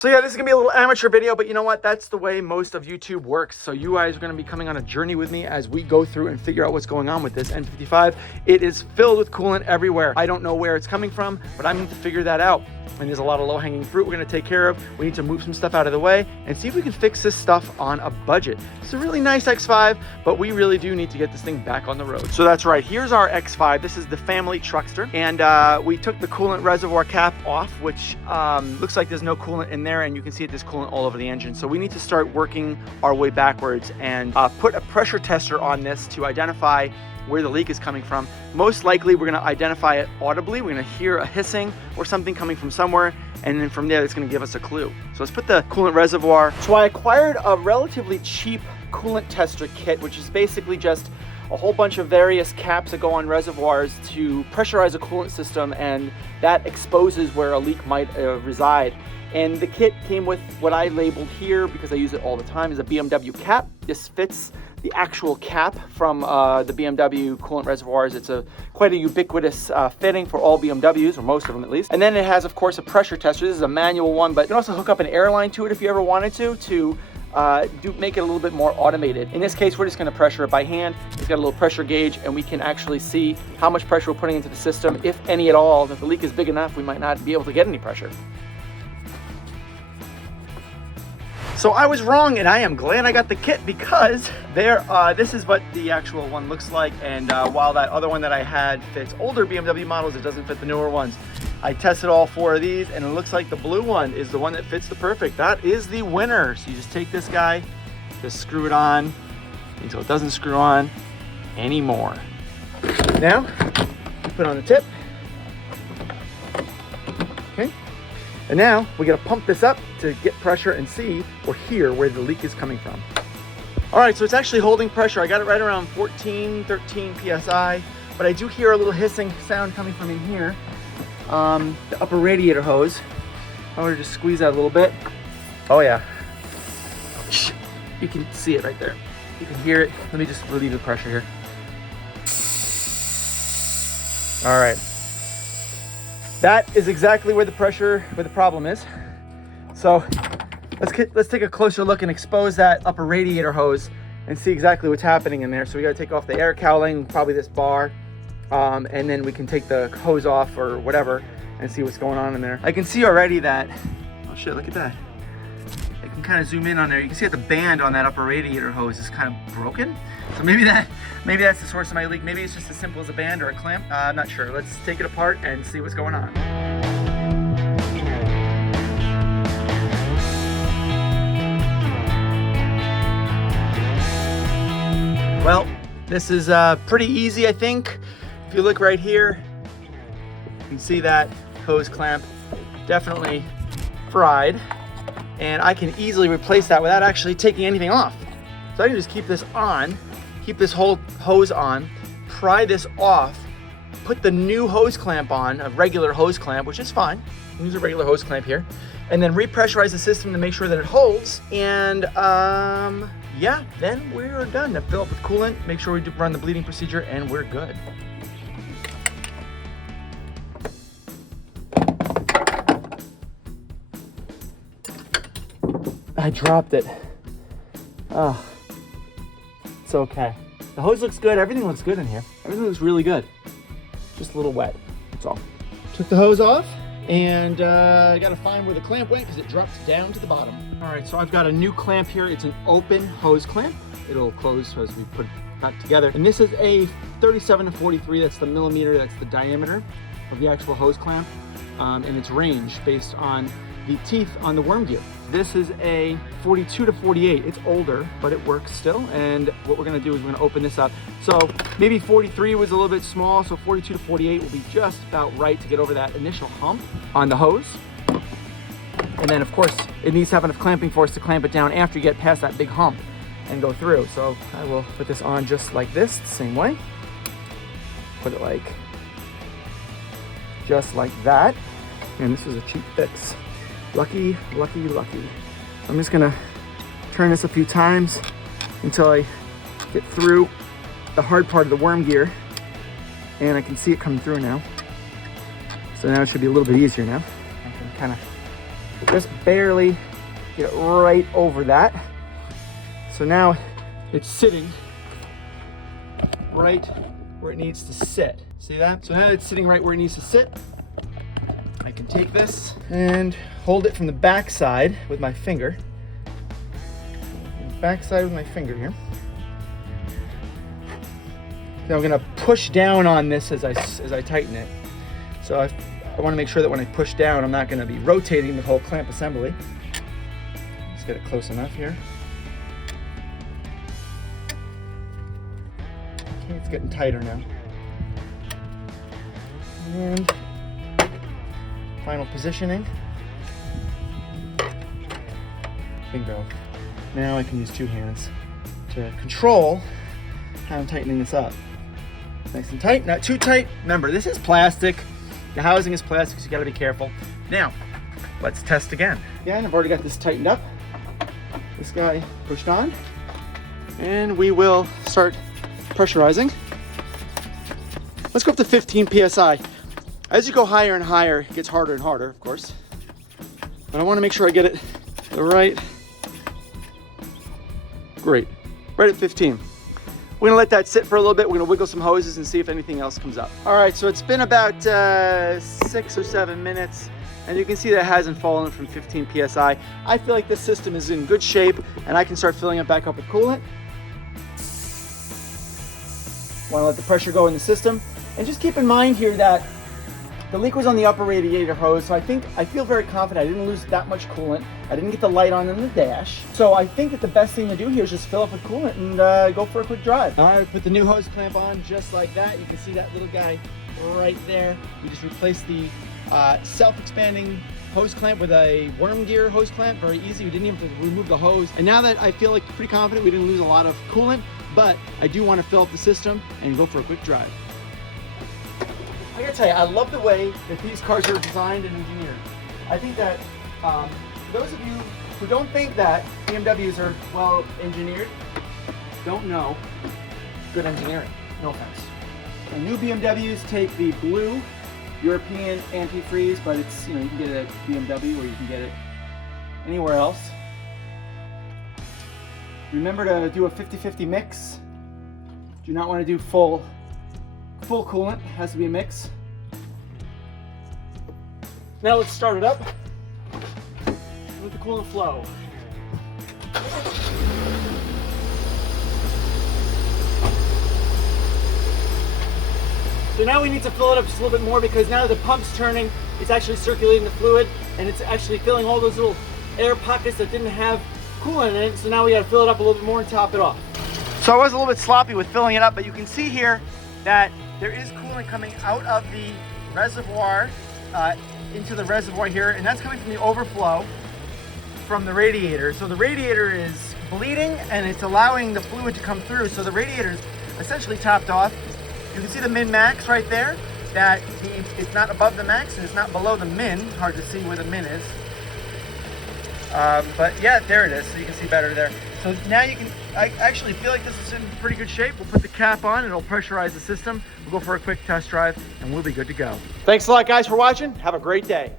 So yeah, this is gonna be a little amateur video, but you know what? That's the way most of YouTube works. So you guys are gonna be coming on a journey with me as we go through and figure out what's going on with this N55. It is filled with coolant everywhere. I don't know where it's coming from, but I'm going to figure that out. And there's a lot of low-hanging fruit we're gonna take care of. We need to move some stuff out of the way and see if we can fix this stuff on a budget. It's a really nice X5, but we really do need to get this thing back on the road. So that's right, here's our X5. This is the family truckster. And we took the coolant reservoir cap off, which looks like there's no coolant in there, and you can see there's coolant all over the engine. So we need to start working our way backwards and put a pressure tester on this to identify where the leak is coming from. Most likely we're gonna identify it audibly. We're gonna hear a hissing or something coming from somewhere, and then from there it's gonna give us a clue. So let's put the coolant reservoir. So I acquired a relatively cheap coolant tester kit, which is basically just a whole bunch of various caps that go on reservoirs to pressurize a coolant system, and that exposes where a leak might reside. And the kit came with what I labeled here, because I use it all the time, is a BMW cap. This fits the actual cap from the BMW coolant reservoirs. It's quite a ubiquitous fitting for all BMWs, or most of them at least. And then it has, of course, a pressure tester. This is a manual one, but you can also hook up an air line to it if you ever wanted to make it a little bit more automated. In this case, we're just gonna pressure it by hand. It's got a little pressure gauge, and we can actually see how much pressure we're putting into the system, if any at all. If the leak is big enough, we might not be able to get any pressure. So I was wrong, and I am glad I got the kit, because this is what the actual one looks like. And while that other one that I had fits older BMW models, it doesn't fit the newer ones. I tested all 4 of these, and it looks like the blue one is the one that fits the perfect. That is the winner. So you just take this guy, just screw it on until it doesn't screw on anymore. Now, put on the tip. Okay. And now we gotta pump this up to get pressure and see or hear where the leak is coming from. All right, so it's actually holding pressure. I got it right around 14, 13 PSI, but I do hear a little hissing sound coming from in here. The upper radiator hose. I want to just squeeze that a little bit. Oh yeah. You can see it right there. You can hear it. Let me just relieve the pressure here. All right. That is exactly where the problem is. So let's take a closer look and expose that upper radiator hose and see exactly what's happening in there. So we got to take off the air cowling, probably this bar, and then we can take the hose off or whatever and see what's going on in there. I can see already that, oh shit, look at that. I can kind of zoom in on there. You can see that the band on that upper radiator hose is kind of broken. So maybe that's the source of my leak. Maybe it's just as simple as a band or a clamp. I'm not sure. Let's take it apart and see what's going on. Well, this is pretty easy, I think. If you look right here, you can see that hose clamp definitely fried, and I can easily replace that without actually taking anything off. So I can just keep this on, keep this whole hose on, pry this off, put the new hose clamp on, a regular hose clamp, which is fine. Use a regular hose clamp here, and then repressurize the system to make sure that it holds. And yeah, then we're done. Now fill up with coolant, make sure we run the bleeding procedure, and we're good. I dropped it. Oh, it's okay. The hose looks good. Everything looks good in here. Everything looks really good. Just a little wet, that's all. Took the hose off, and I gotta find where the clamp went because it dropped down to the bottom. All right, so I've got a new clamp here. It's an open hose clamp. It'll close as we put it back together. And this is a 37 to 43. That's the millimeter, that's the diameter of the actual hose clamp. And it's range based on the teeth on the worm gear. This is a 42 to 48. It's older, but it works still. And what we're gonna do is we're gonna open this up. So maybe 43 was a little bit small, so 42 to 48 will be just about right to get over that initial hump on the hose. And then of course, it needs to have enough clamping force to clamp it down after you get past that big hump and go through. So I will put this on just like this, the same way. Put it like, just like that. And this is a cheap fix. Lucky, lucky, lucky. I'm just gonna turn this a few times until I get through the hard part of the worm gear, and I can see it coming through now. So now it should be a little bit easier now. I can kind of Just barely get right over that. So now it's sitting right where it needs to sit. See that? So now it's sitting right where it needs to sit. I can take this and hold it from the back side with my finger. Back side with my finger here. Now I'm gonna push down on this as I tighten it. So I wanna make sure that when I push down, I'm not gonna be rotating the whole clamp assembly. Let's get it close enough here. Okay, it's getting tighter now. And final positioning. Bingo. Now I can use two hands to control how I'm tightening this up. Nice and tight, not too tight. Remember, this is plastic. The housing is plastic, so you gotta be careful. Now, let's test again. Again, I've already got this tightened up. This guy pushed on. And we will start pressurizing. Let's go up to 15 PSI. As you go higher and higher, it gets harder and harder, of course. But I wanna make sure I get it the right. Great, right at 15. We're gonna let that sit for a little bit. We're gonna wiggle some hoses and see if anything else comes up. All right, so it's been about 6 or 7 minutes, and you can see that it hasn't fallen from 15 PSI. I feel like this system is in good shape, and I can start filling it back up with coolant. Wanna let the pressure go in the system. And just keep in mind here that the leak was on the upper radiator hose, so I feel very confident I didn't lose that much coolant. I didn't get the light on in the dash. So I think that the best thing to do here is just fill up with coolant and go for a quick drive. I put the new hose clamp on just like that. You can see that little guy right there. We just replaced the self-expanding hose clamp with a worm gear hose clamp. Very easy. We didn't even have to remove the hose. And now that I feel like pretty confident we didn't lose a lot of coolant, but I do want to fill up the system and go for a quick drive. I gotta tell you, I love the way that these cars are designed and engineered. I think that for those of you who don't think that BMWs are well engineered, don't know good engineering. No offense. And new BMWs take the blue European antifreeze, but it's, you can get it at BMW or you can get it anywhere else. Remember to do a 50-50 mix. Do not want to do full coolant, it has to be a mix. Now let's start it up. Let the coolant flow. So now we need to fill it up just a little bit more because now the pump's turning, it's actually circulating the fluid and it's actually filling all those little air pockets that didn't have coolant in it. So now we gotta fill it up a little bit more and top it off. So I was a little bit sloppy with filling it up, but you can see here that there is coolant coming out of the reservoir into the reservoir here, and that's coming from the overflow from the radiator. So the radiator is bleeding and it's allowing the fluid to come through. So the radiator is essentially topped off. You can see the min-max right there, that it's not above the max and it's not below the min. Hard to see where the min is. But yeah, there it is, so you can see better there. So now I actually feel like this is in pretty good shape. We'll put the cap on, it'll pressurize the system. We'll go for a quick test drive and we'll be good to go. Thanks a lot guys for watching. Have a great day.